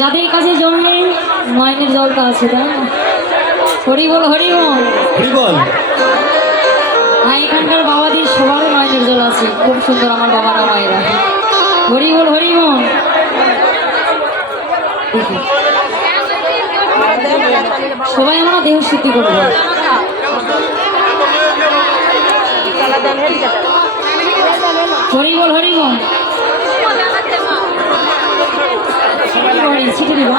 যাদের কাছে জল নেই নয়নের জলটা আছে, তাই না? হরি বল হরি বল হরি বল। হ্যাঁ, এখানকার বাবাদের সবারও নয়নের জল আছে, খুব সুন্দর আমার বাবারা মায়েরা। হরি বল হরি বল। সবাই আমরা দেহ শুদ্ধি করবো। হরি বল হরি বল। ছিটে দিবা।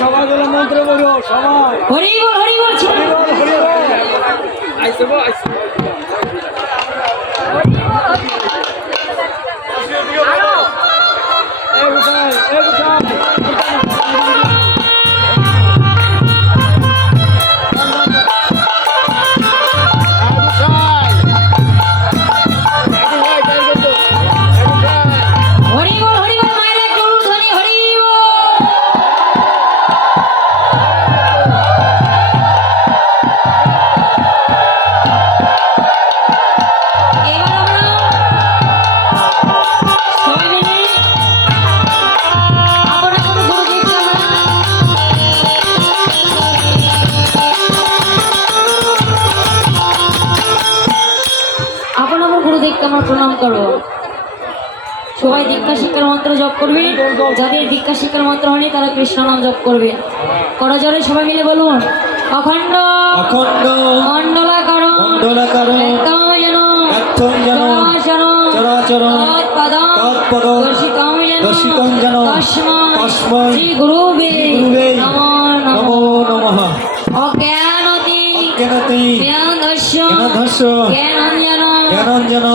সবাই মন্ত্র বলো, সবাই হরি বল হরি বল। আমার প্রণাম করো। সবাই দীক্ষা শিক্ষার মন্ত্র জপ করবে, যাদের দীক্ষা শিক্ষার মন্ত্র হয়নি তারা কৃষ্ণ নাম জপ করবে। করজোরে সবাই মিলে বলুন, অখণ্ড অখণ্ড মণ্ডলাকারং মণ্ডলাকারং চরাচরং চরাচরং তৎপদং তৎপদং দর্শিতং যেন দর্শিতং যেন তস্मै শ্রী গুরুবে গুরুবে নমো নমো নমঃ। অজ্ঞানতি জ্ঞানতি জ্ঞানদস্য জ্ঞানধস্য জ্ঞানাঞ্জন জ্ঞানাঞ্জন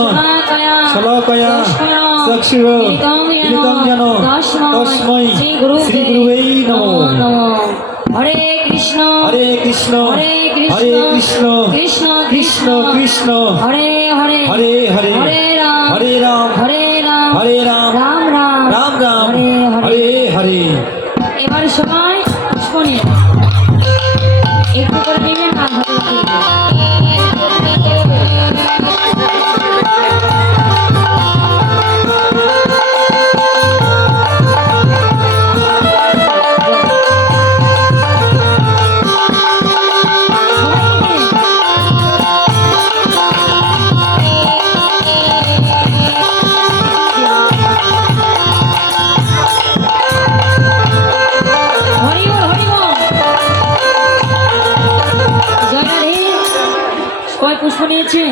শলাকয়া চক্ষুর মিলিতং যেন তস্मै শ্রী গুরুবে নমো নমঃ। হরে কৃষ্ণ হরে কৃষ্ণ হরে হরে কৃষ্ণ কৃষ্ণ কৃষ্ণ কৃষ্ণ হরে হরে হরে হরে হরে রাম হরে রাম হরে রাম হরে রাম রাম রাম রাম রাম হরে হরে। হরে হরে। এবার সবাই শুনে একটু করে নেবেন আর হাতে তুলবেন। হরি বল হরি বল। জয় রাধে। সবাই পুষ্প নিয়েছে,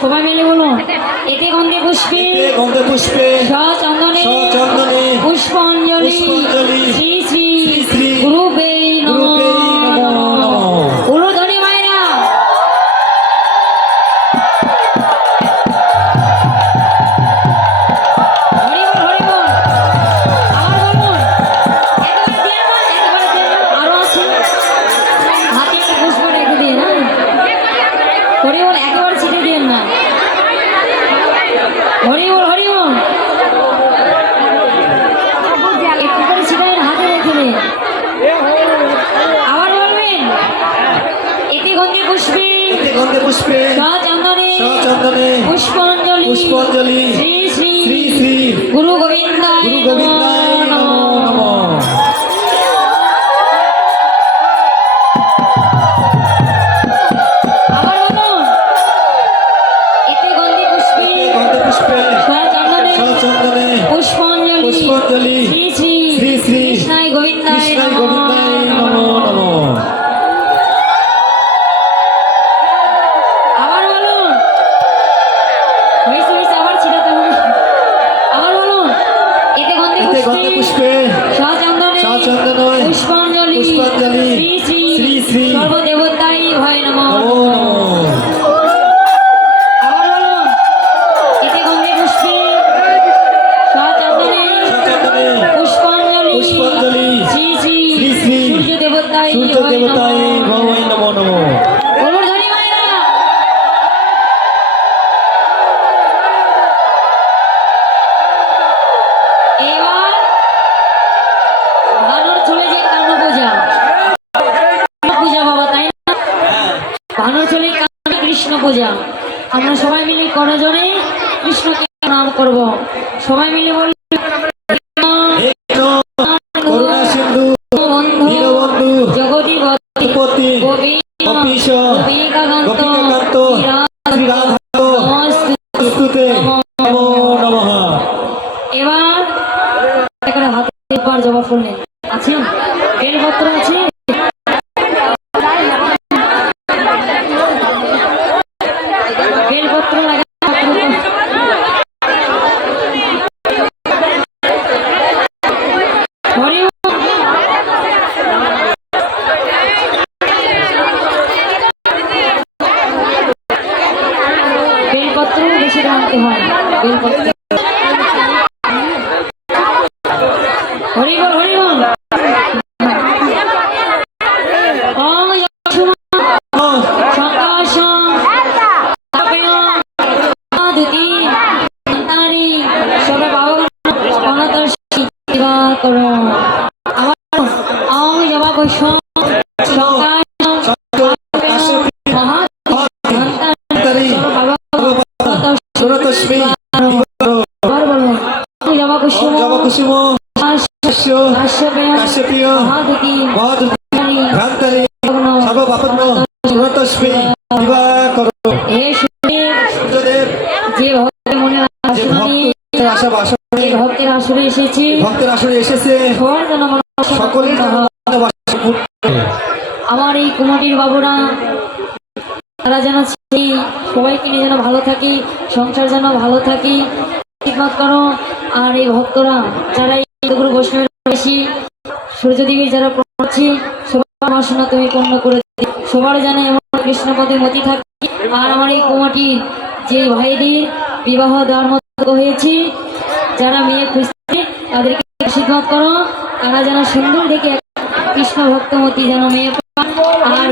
সবাই মিলে বলুন এতে গন্ধে পুষ্পে এতে গন্ধে পুষ্পে সচন্দনে সচন্দনে পুষ্পাঞ্জলি পুষ্পাঞ্জলি শ্রী শ্রী শ্রী শ্রী গুরুবে নমো গুরুবে নমো নমঃ। উলুধ্বনি মায়েরা। হরি বল হরি বল। আবার বলুন একবার দিয়ে না, একবার দিয়ে না, আরো আছে হাতে একটু পুষ্প রেখে দিয়ে না। হরি বল একবার ছিটে দিয়ে না। হরি বল হরি বল। একটু করে ছিটাই হাতে রেখে দিন। আবার বলবেন এতে গন্ধে পুষ্পে এতে গন্ধে পুষ্পে সচন্দনে সচন্দনে পুষ্পাঞ্জলি পুষ্পাঞ্জলি শ্রী শ্রী শ্রী শ্রী গুরু গোবিন্দায় গুরু গোবিন্দায় নমো নমঃ। আবার বলুন এতে গন্ধে পুষ্পে এতে গন্ধে পুষ্পে সচন্দনে সচন্দনে পুষ্পাঞ্জলি পুষ্পাঞ্জলি শ্রী শ্রী শ্রী শ্রী কৃষ্ণায় গোবিন্দায় কৃষ্ণায় নমো গোবিন্দায় নমো নমঃ। আবার বলুন হয়েছে হয়েছে আবার ছিটাতে হবে। আবার বলুন এতে গন্ধে এতে গন্ধে পুষ্পে সচন্দনে সচন্দনে পুষ্পাঞ্জলি পুষ্পাঞ্জলি শ্রী শ্রী শ্রী শ্রী সর্বদেবতাই ভয় নমঃ। নমো নমঃ। আবার বলুন এতে গন্ধে পুষ্পে সচন্দনে সচন্দনে পুষ্পাঞ্জলি পুষ্পাঞ্জলি শ্রী শ্রী শ্রী শ্রী সূর্য দেবতাই সূর্য ভয় দেবতায় নমঃ। ভবায় নমো নমঃ। বলুন ধনী মায়েরা। এবার ভানুর চলে যে কানু পূজা পূজা বাবা তাই না? ভানুর চলে কানু কৃষ্ণ পূজা। আমরা সবাই মিলে করজনে কৃষ্ণকে নাম করব। সবাই মিলে বলি হে কৃষ্ণ, করুণা সিন্ধু বন্ধু দীনবন্ধু জগদীপতি পতি গোবিন্দ কপীশ গোপিকাকান্ত গোপিকাকান্ত শ্রীরাধা শ্রীরাধাকান্ত নমস্তুতে নমো নমঃ। এবার এখানে হাতে একবার জবা ফুল নেই আছে বেলপত্র আছে বেলপত্র লাগা হরি বল। বেলপত্র বেশি আনতে হয় বেলপত্র। হরি বল হরি বল। ওম যক্ষুমা সকাশং তাপেয়ং আদিতি সন্তানি সবে বাবগণ অনতর্ষি দিবা করো। আমার ওম জবা বৈষ্ণ সকাশং তাপেয়ং মহান্তরি সবে বাবগণ সুরতস্মি আবার বলুন ওম জবা কুসুম জবা কুসুম শস্য কাশ্যপীয় মহাদুতি মহাদুতি ভ্রান্তরে সর্বপাপগ্ন সুরতস্মি দিবাকর। হে সুদেব সূর্যদেব যে ভক্তের মনে যে আসনে নিয়ে ভক্তের আশা বাসা যে ভক্তের আসরে এসেছে ভক্তের আসরে এসেছে সবার যেন সকলের যেন বাসা পূর্ণ হয়। আমার এই কুমারীর বাবুরা তারা যেন সবাইকে নিয়ে যেন ভালো থাকি, সংসার যেন ভালো থাকি। আশীর্বাদ করো আর এই ভক্তরা যারা এই গুরু বৈষ্ণবের বেশি সূর্যদেবীর যারা পড়ছি সবার বাসনা তুমি পূর্ণ করে দিও। সবার জানে এমন কৃষ্ণ পদে মতি থাকে। আর আমার এই কমিটির যে ভাইদের বিবাহ দেওয়ার মতো হয়েছে, যারা মেয়ে খুঁজছে তাদেরকে আশীর্বাদ করো, তারা যেন সুন্দর দেখে কৃষ্ণ ভক্তমতী যেন মেয়ে পায়। আর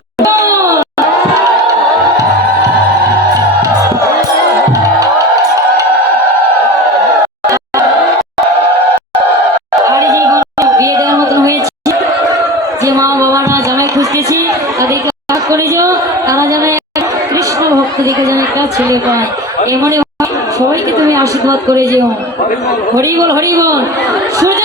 আর এই যে বিয়ে দেওয়ার মতন হয়েছে, যে মা বাবারা জামাই খুঁজতেছি তাদেরকে আশীর্বাদ করে যাও, তারা যেন এক কৃষ্ণ ভক্ত দেখে যেন একটা ছেলে পায়। এমনই সবাইকে তুমি আশীর্বাদ করে যেও। হরি বল, হরি বল। সূর্য